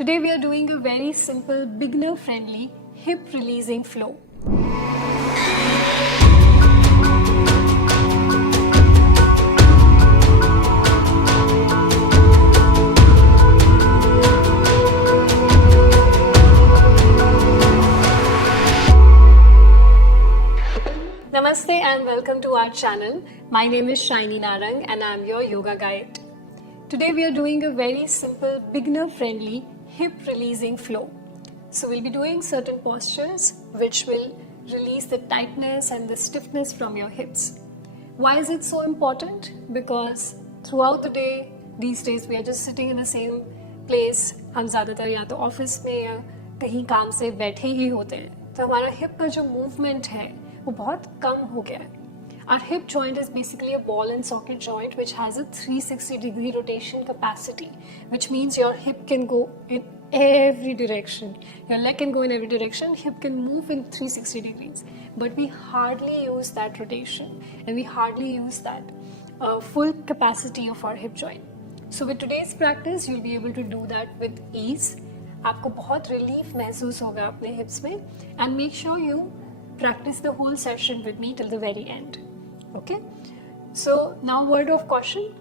Today we are doing a very simple beginner friendly hip releasing flow. Namaste and welcome to our channel. My name is Shiny Narang and I am your yoga guide. Today we are doing a very simple beginner friendly hip releasing flow. So we'll be doing certain postures which will release the tightness and the stiffness from your hips. Why is it so important? Because throughout the day, these days we are just sitting in the same place. हम ज़्यादातर या तो office में या कहीं काम से बैठे ही होते हैं, तो हमारा हिप का जो मूवमेंट है वो बहुत कम हो गया है. Our hip joint is basically a ball and socket joint which has a 360-degree rotation capacity, which means your hip can go in every direction. Your leg can go in every direction, hip can move in 360 degrees. But we hardly use that rotation and we hardly use that full capacity of our hip joint. So with today's practice, you'll be able to do that with ease. आपको बहुत relief महसूस होगा अपने hips में, and make sure you practice the whole session with me till the very end. Okay, so now word of caution,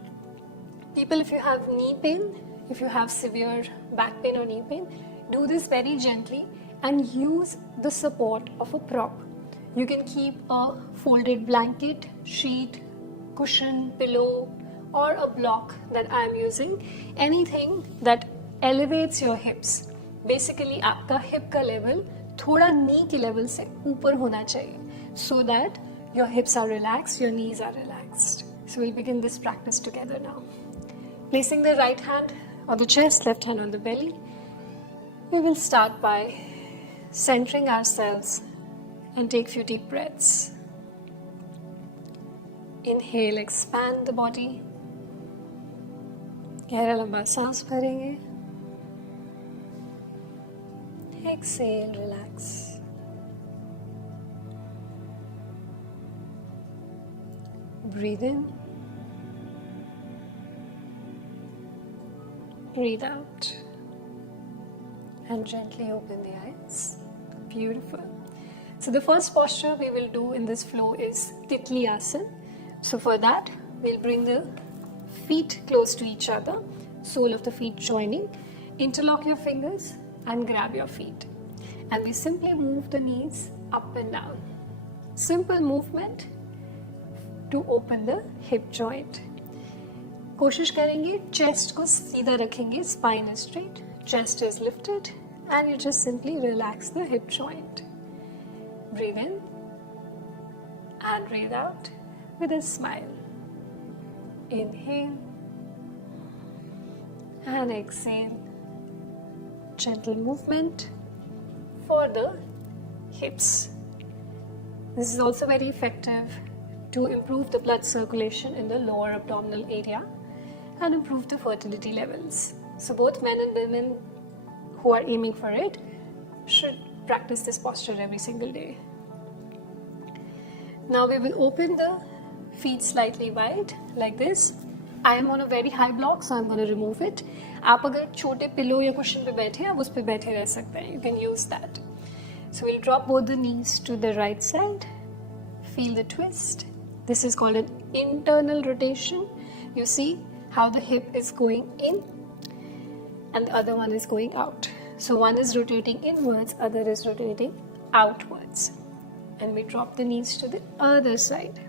people, if you have knee pain, if you have severe back pain or knee pain, do this very gently and use the support of a prop. You can keep a folded blanket, sheet, cushion, pillow, or a block that I am using, anything that elevates your hips. Basically आपका hip का level थोड़ा knee के level से ऊपर होना चाहिए, so that your hips are relaxed, your knees are relaxed. So we'll begin this practice together now. Placing the right hand on the chest, left hand on the belly. We will start by centering ourselves and take few deep breaths. Inhale, expand the body. गहरा लंबा सांस भरेंगे. Exhale, relax. Breathe in, breathe out, and gently open the eyes. Beautiful. So the first posture we will do in this flow is Titli Asana. So for that, we'll bring the feet close to each other, sole of the feet joining, interlock your fingers and grab your feet. And we simply move the knees up and down. Simple movement to open the hip joint. कोशिश करेंगे chest को सीधा रखेंगे, spine is straight, chest is lifted, and you just simply relax the hip joint. Breathe in and breathe out with a smile. Inhale and exhale. Gentle movement for the hips. This is also very effective to improve the blood circulation in the lower abdominal area and improve the fertility levels. So both men and women who are aiming for it should practice this posture every single day. Now we will open the feet slightly wide like this. I am on a very high block, so I'm going to remove it. आप अगर छोटे pillow या cushion पे बैठे आप उस पे बैठे रह सकते हैं. You can use that. So we'll drop both the knees to the right side. Feel the twist. This is called an internal rotation. You see how the hip is going in and the other one is going out. So one is rotating inwards, other is rotating outwards. And we drop the knees to the other side.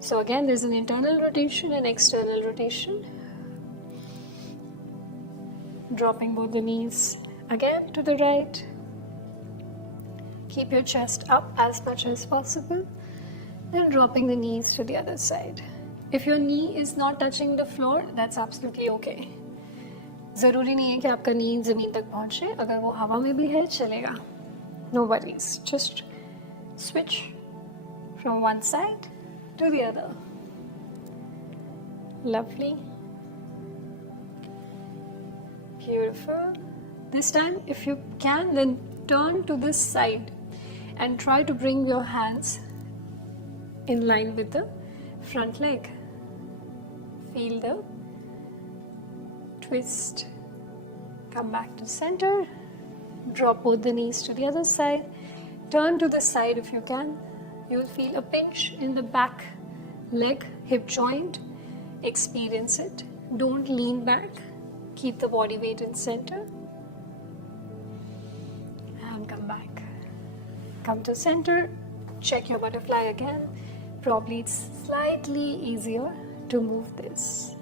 So again, there's an internal rotation and external rotation. Dropping both the knees again to the right. Keep your chest up as much as possible. And dropping the knees to the other side. If your knee is not touching the floor, that's absolutely okay. ज़रूरी नहीं है कि आपका नी ज़मीन तक पहुँचे. अगर वो हवा में भी है चलेगा. No worries. Just switch from one side to the other. Lovely. Beautiful. This time, if you can, then turn to this side and try to bring your hands in line with the front leg. Feel the twist. Come back to center. Drop both the knees to the other side. Turn to the side if you can. You will feel a pinch in the back leg, hip joint. Experience it. Don't lean back. Keep the body weight in center. And come back. Come to center. Check your butterfly again. Probably it's slightly easier to move this.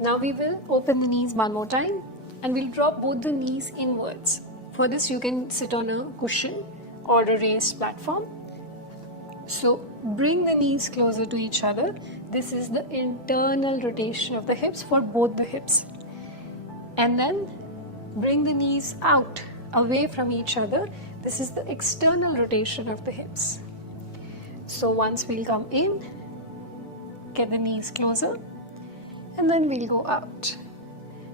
Now we will open the knees one more time and we'll drop both the knees inwards. For this you can sit on a cushion or a raised platform. So bring the knees closer to each other. This is the internal rotation of the hips for both the hips. And then bring the knees out, away from each other. This is the external rotation of the hips. So once we'll come in, get the knees closer, and then we'll go out,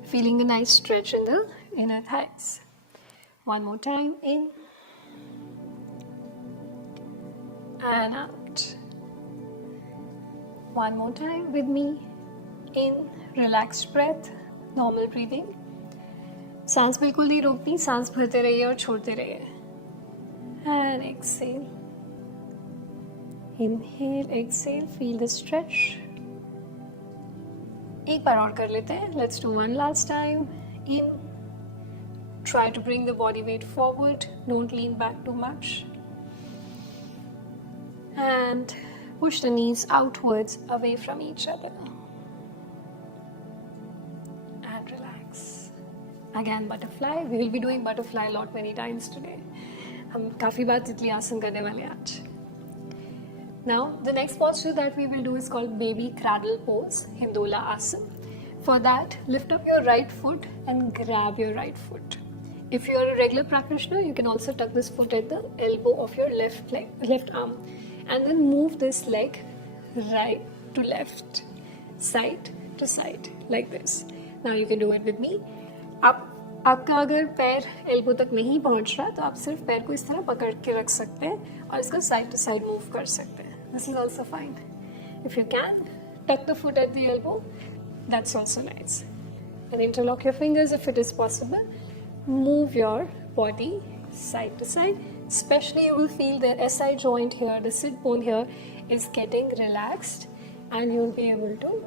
feeling a nice stretch in the inner thighs. One more time, in and out. One more time with me, in, relaxed breath, normal breathing. सांस बिल्कुल नहीं रोकनी, सांस भरते रहिए और छोड़ते रहिए. And exhale. Inhale, exhale, feel the stretch. एक बार और कर लेते हैं. Let's do one last time. In. Try to bring the body weight forward. Don't lean back too much. And push the knees outwards, away from each other. And relax. Again, butterfly. We will be doing butterfly a lot many times today. हम काफ़ी बार तितली आसन करने वाले हैं आज. Now, the next posture that we will do is called baby cradle pose, Hindola Asana. For that, lift up your right foot and grab your right foot. If you are a regular practitioner, you can also tuck this foot at the elbow of your left arm, and then move this leg right to left, side to side, like this. Now you can do it with me. आपका अगर पैर elbow तक नहीं पहुंच रहा तो आप सिर्फ पैर को इस तरह पकड़ के रख सकते हैं और इसको साइड टू साइड मूव कर सकते हैं. This is also fine. If you can, tuck the foot at the elbow. That's also nice. And interlock your fingers if it is possible. Move your body side to side. Especially you will feel the SI joint here, the sit bone here is getting relaxed and you will be able to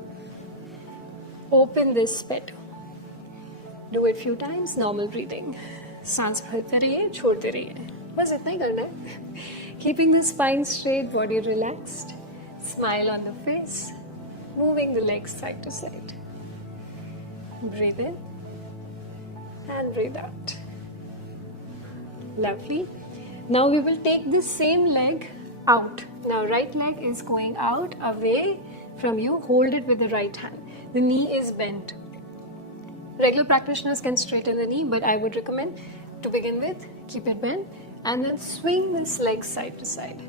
open this better. Do it few times, normal breathing. सांस भरते रहिए, छोड़ते रहिए. बस इतना ही करना है. Keeping the spine straight, body relaxed. Smile on the face. Moving the legs side to side. Breathe in and breathe out. Lovely. Now we will take this same leg out. Now right leg is going out, away from you. Hold it with the right hand. The knee is bent. Regular practitioners can straighten the knee, but I would recommend to begin with, keep it bent and then swing this leg side to side.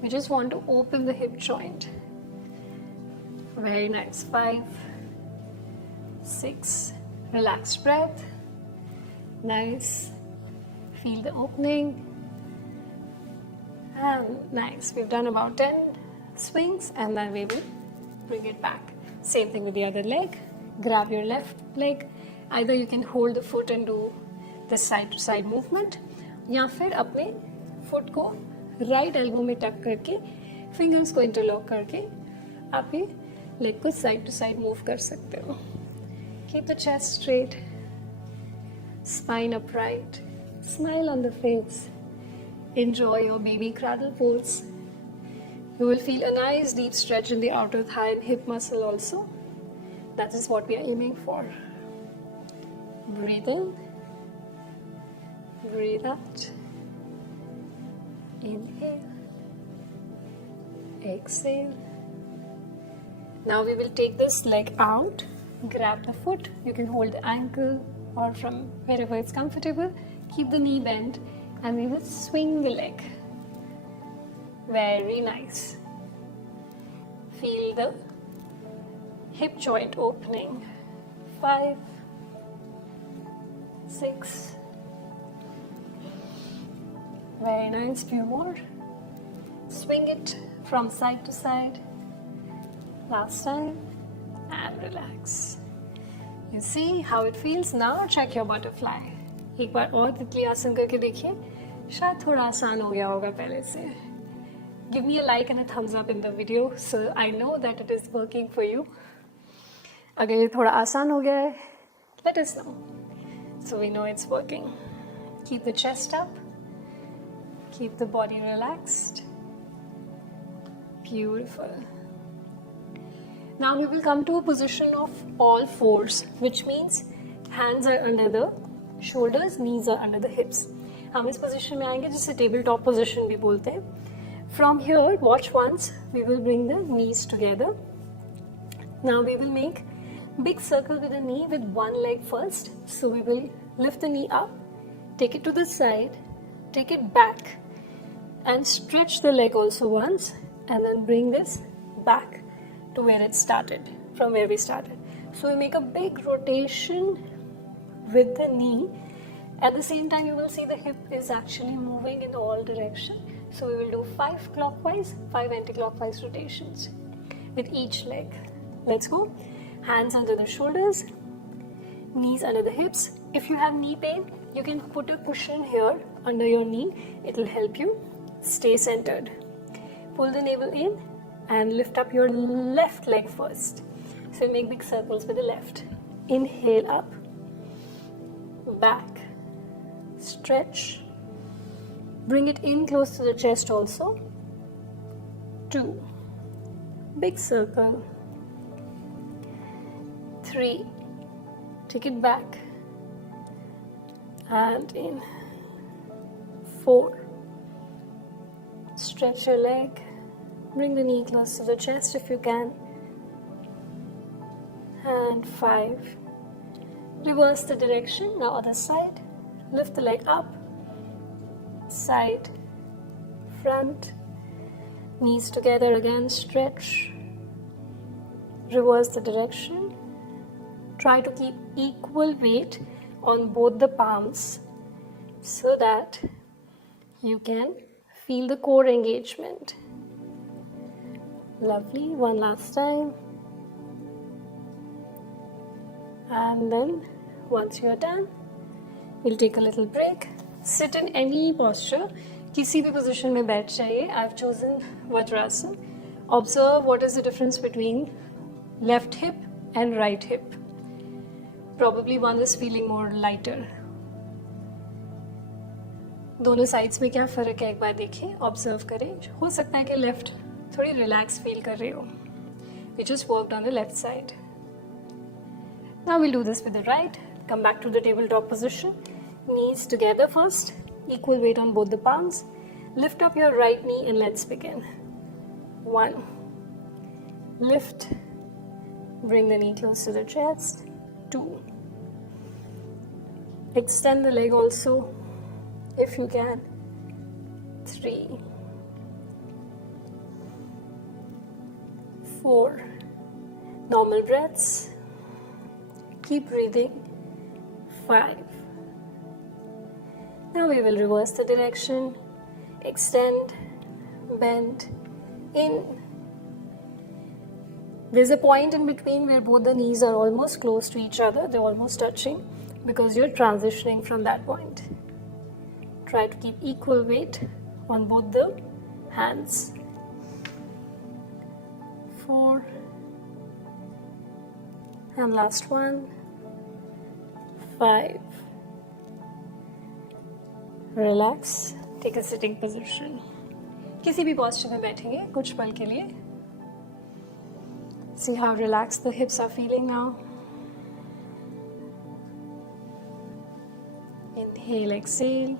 We just want to open the hip joint. Very nice. 5, 6, relaxed breath. Nice. Feel the opening. And nice. We've done about 10 swings and then we will bring it back. Same thing with the other leg. Grab your left leg. Either you can hold the foot and do the side to side movement, या फिर अपने foot को right elbow में टक करके fingers को interlock करके आप ये लेग को साइड टू साइड मूव कर सकते हो. Keep the chest straight, spine upright, smile on the face. Enjoy your baby cradle pose. You will feel a nice deep stretch in the outer thigh and hip muscle also. That is what we are aiming for. Breathe in, breathe out. Inhale, exhale. Now we will take this leg out, grab the foot. You can hold the ankle or from wherever it's comfortable. Keep the knee bent and we will swing the leg. Very nice. Feel the hip joint opening. 5, 6. Very nice. Few more. Swing it from side to side. Last time. And relax. You see how it feels? Now check your butterfly. एक बार और तितली आसन करके देखिए, शायद थोड़ा आसान हो गया होगा पहले से. Give me a like and a thumbs up in the video so I know that it is working for you. अगर ये थोड़ा आसान हो गया है, let us know so we know it's working. Keep the chest up, keep the body relaxed. Beautiful. Now we will come to a position of all fours, which means hands are under the shoulders, knees are under the hips. हम इस position में आएंगे जिसे table top position भी बोलते हैं. From here, watch once, we will bring the knees together. Now we will make big circle with the knee with one leg first. So we will lift the knee up, take it to the side, take it back and stretch the leg also once and then bring this back to where it started, from where we started. So we make a big rotation with the knee. At the same time, you will see the hip is actually moving in all directions. So we will do 5 clockwise, 5 anti-clockwise rotations with each leg. Let's go. Hands under the shoulders, knees under the hips. If you have knee pain, you can put a cushion here under your knee. It will help you stay centered. Pull the navel in and lift up your left leg first. So make big circles with the left. Inhale up, back, stretch. Bring it in close to the chest also. 2. Big circle. 3. Take it back. And in. 4. Stretch your leg. Bring the knee close to the chest if you can. And 5. Reverse the direction. Now other side. Lift the leg up. Side, front, knees together again, stretch, reverse the direction. Try to keep equal weight on both the palms so that you can feel the core engagement. Lovely. One last time. And then once you're done, we'll take a little break. Sit in any posture. किसी भी position में बैठ जाइए. I've chosen Vajrasana. Observe what is the difference between left hip and right hip. Probably one is feeling more lighter. दोनों sides में क्या फ़र्क है एक बार देखिए. Observe करें. हो सकता है कि left थोड़ी relax feel कर रहे हो. We just worked on the left side. Now we'll do this with the right. Come back to the tabletop position. Knees together first, equal weight on both the palms. Lift up your right knee and let's begin. 1. Lift. Bring the knee close to the chest. 2. Extend the leg also if you can. 3. 4. Normal breaths. Keep breathing. 5. Now we will reverse the direction, extend, bend, in. There's a point in between where both the knees are almost close to each other, they're almost touching because you're transitioning from that point. Try to keep equal weight on both the hands. 4. And last one. 5. Relax. Take a sitting position. किसी भी posture में बैठेंगे कुछ पल के लिए. See how relaxed the hips are feeling now. Inhale, exhale.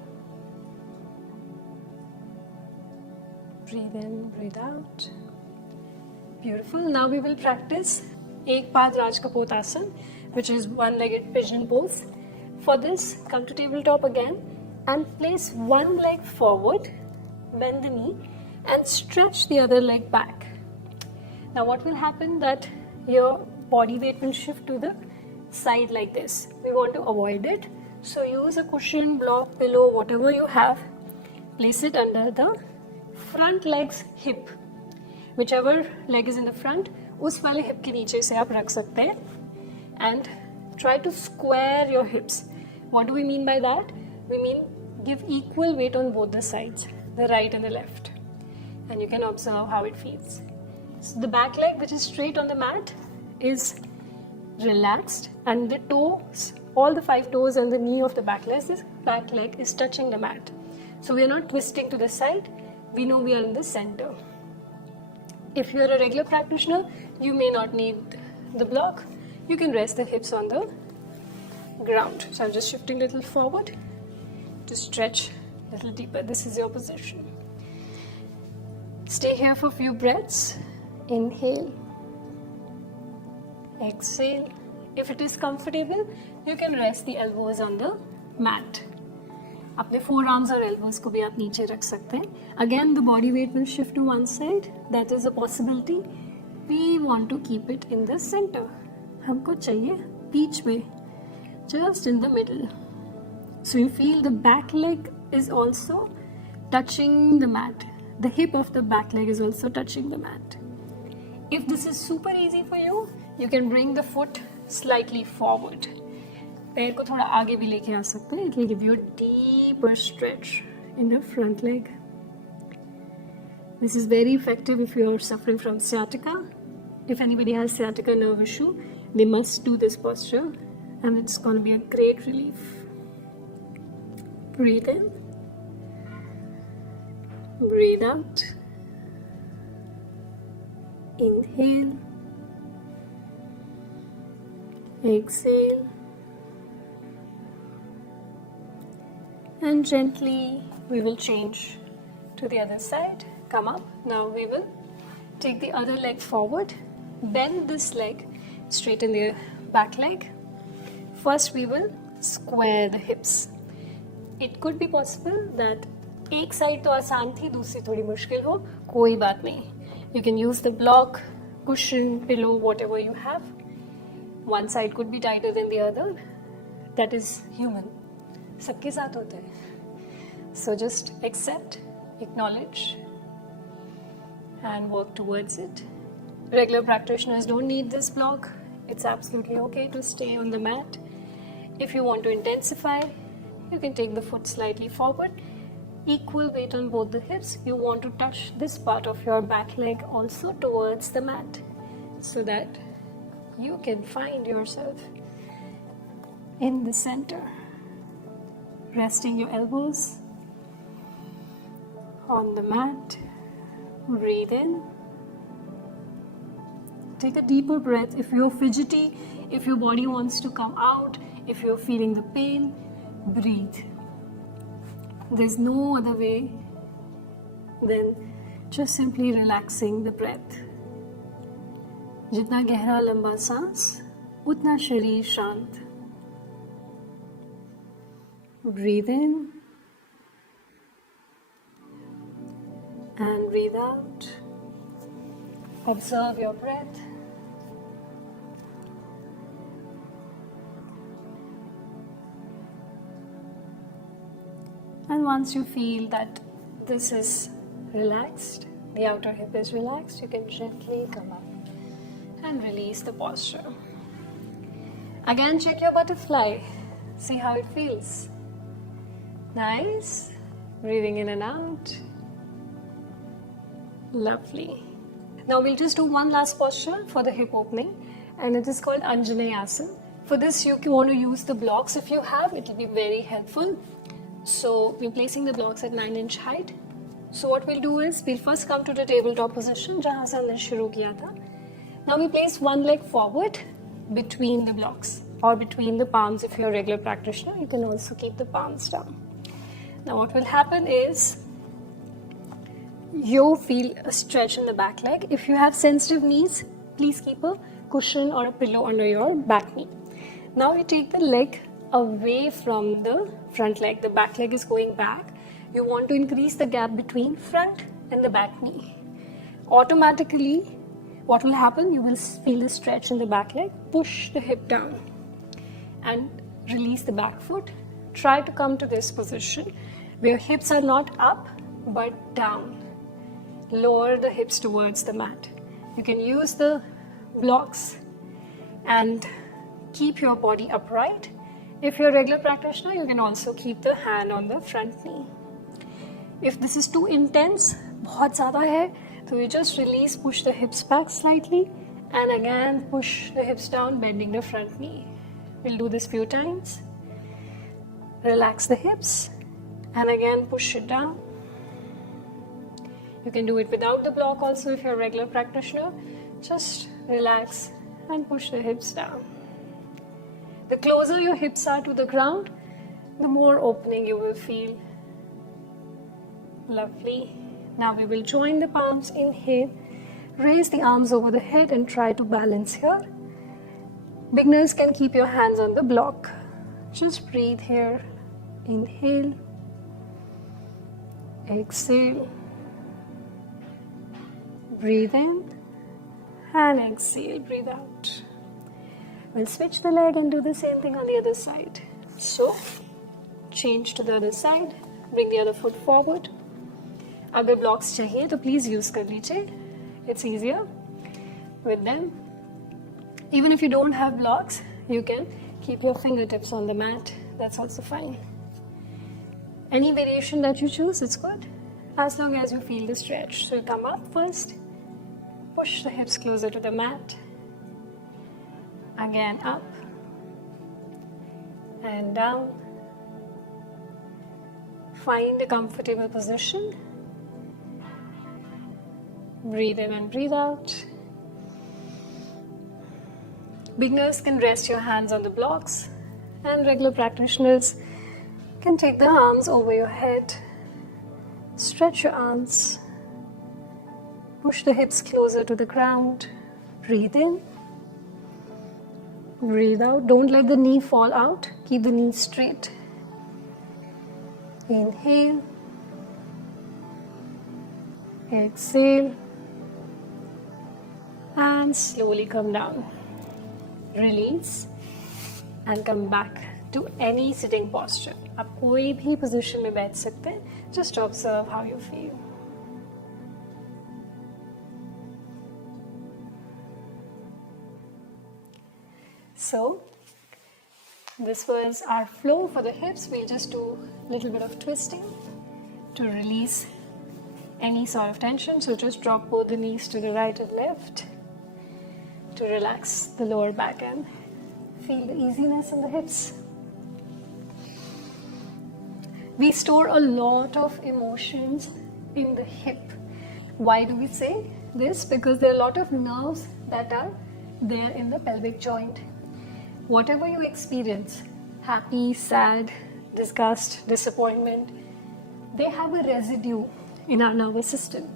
Breathe in, breathe out. Beautiful. Now we will practice Ekpad Rajkapotasana, which is one-legged pigeon pose. For this, come to tabletop again and place one leg forward, bend the knee and stretch the other leg back. Now what will happen that your body weight will shift to the side like this. We want to avoid it. So use a cushion, block, pillow, whatever you have. Place it under the front leg's hip. Whichever leg is in the front, उस वाले hip के नीचे से आप रख सकते हैं. And Try to square your hips. What do we mean by that? We mean give equal weight on both the sides, the right and the left. And you can observe how it feels. So the back leg, which is straight on the mat, is relaxed, and the toes, all the 5 toes and the knee of the back leg is touching the mat. So we are not twisting to the side. We know we are in the center. If you are a regular practitioner, you may not need the block. You can rest the hips on the ground. So I'm just shifting a little forward to stretch a little deeper. This is your position. Stay here for a few breaths. Inhale. Exhale. If it is comfortable, you can rest the elbows on the mat. अपने forearms और elbows को भी आप नीचे रख सकते हैं. Again, the body weight will shift to one side. That is a possibility. We want to keep it in the center. हमको चाहिए बीच में, just in the middle. So you feel the back leg is also touching the mat. The hip of the back leg is also touching the mat. If this is super easy for you, you can bring the foot slightly forward. पैर को थोड़ा आगे भी लेके आ सकते हैं. It will give you a deeper stretch in the front leg. This is very effective if you are suffering from sciatica. If anybody has sciatica nerve issue, they must do this posture, and it's going to be a great relief. Breathe in. Breathe out. Inhale. Exhale. And gently we will change to the other side. Come up. Now we will take the other leg forward. Bend this leg, straighten the back leg. First we will square the hips. It could be possible that एक side तो आसान थी, दूसरी थोड़ी मुश्किल हो. कोई बात नहीं. You can use the block, cushion, pillow, whatever you have. One side could be tighter than the other. That is human. सबके साथ होता है. So just accept, acknowledge, and work towards it. Regular practitioners don't need this block. It's absolutely okay to stay on the mat. If you want to intensify, you can take the foot slightly forward. Equal weight on both the hips. You want to touch this part of your back leg also towards the mat, so that you can find yourself in the center. Resting your elbows on the mat. Breathe in. Take a deeper breath. If you're fidgety, if your body wants to come out, if you're feeling the pain, breathe. There's no other way than just simply relaxing the breath. जितना गहरा लंबा सांस, उतना शरीर शांत. Breathe in and breathe out. Observe your breath. And once you feel that this is relaxed, the outer hip is relaxed, you can gently come up and release the posture. Again, check your butterfly. See how it feels. Nice. Breathing in and out. Lovely. Now we'll just do one last posture for the hip opening, and it is called Anjaneyasana. For this, you want to use the blocks. If you have, it will be very helpful. So we're placing the blocks at 9-inch height. So what we'll do is, we'll first come to the tabletop position, जहाँ से हमने शुरू किया था. Now we place one leg forward between the blocks, or between the palms. If you're a regular practitioner, you can also keep the palms down. Now what will happen is, you feel a stretch in the back leg. If you have sensitive knees, please keep a cushion or a pillow under your back knee. Now you take the leg away from the front leg. The back leg is going back. You want to increase the gap between front and the back knee. Automatically, what will happen? You will feel the stretch in the back leg. Push the hip down and release the back foot. Try to come to this position where hips are not up but down. Lower the hips towards the mat. You can use the blocks and keep your body upright. If you're a regular practitioner, you can also keep the hand on the front knee. If this is too intense, बहुत ज़्यादा है, so you just release, push the hips back slightly, and again push the hips down, bending the front knee. We'll do this few times. Relax the hips, and again push it down. You can do it without the block also if you're a regular practitioner. Just relax and push the hips down. The closer your hips are to the ground, the more opening you will feel. Lovely. Now we will join the palms. Inhale, raise the arms over the head and try to balance here. Beginners can keep your hands on the block. Just breathe here. Inhale, exhale, breathe in and exhale, breathe out. We'll switch the leg and do the same thing on the other side. So, change to the other side, bring the other foot forward. अगर blocks चाहिए तो please use कर लीजिए. It's easier with them. Even if you don't have blocks, you can keep your fingertips on the mat. That's also fine. Any variation that you choose, it's good, as long as you feel the stretch. So you come up first, push the hips closer to the mat, again up and down. Find a comfortable position. Breathe in and breathe out. Beginners can rest your hands on the blocks, and regular practitioners can take the arms over your head. Stretch your arms. Push the hips closer to the ground. Breathe in. Breathe out. Don't let the knee fall out. Keep the knee straight. Inhale. Exhale. And slowly come down. Release and come back to any sitting posture. आप कोई भी position में बैठ सकते हैं. Just observe how you feel. So, this was our flow for the hips. We'll just do a little bit of twisting to release any sort of tension. So just drop both the knees to the right and left to relax the lower back and feel the easiness in the hips. We store a lot of emotions in the hip. Why do we say this? Because there are a lot of nerves that are there in the pelvic joint. Whatever you experience, happy, sad, disgust, disappointment, they have a residue in our nervous system.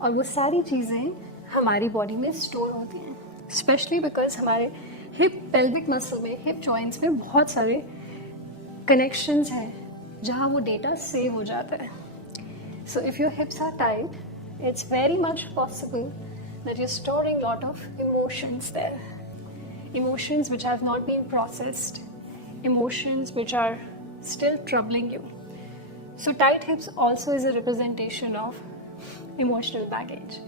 और वो सारी चीज़ें हमारी body में store होती हैं. Especially because हमारे hip pelvic muscle में, hip joints में बहुत सारे connections हैं जहाँ वो data save हो जाता है. So if your hips are tight, it's very much possible that you're storing a lot of emotions there. Emotions which have not been processed, emotions which are still troubling you. So tight hips also is a representation of emotional baggage.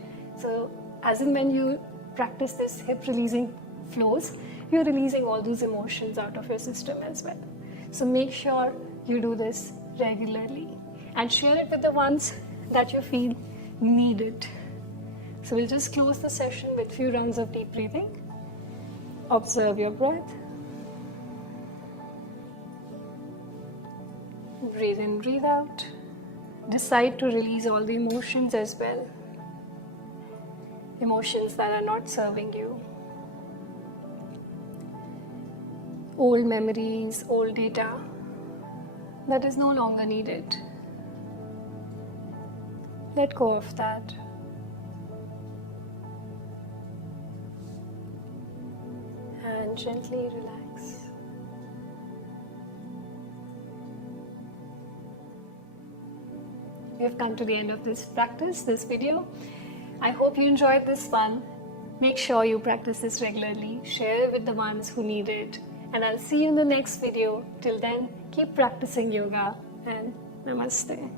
So as in when you practice this hip releasing flows, you're releasing all those emotions out of your system as well. So make sure you do this regularly and share it with the ones that you feel need it. So we'll just close the session with few rounds of deep breathing. Observe your breath. Breathe in, breathe out. Decide to release all the emotions as well. Emotions that are not serving you. Old memories, old data that is no longer needed. Let go of that. And gently relax. We have come to the end of this practice, this video. I hope you enjoyed this one. Make sure you practice this regularly. Share it with the ones who need it. And I'll see you in the next video. Till then, keep practicing yoga and namaste.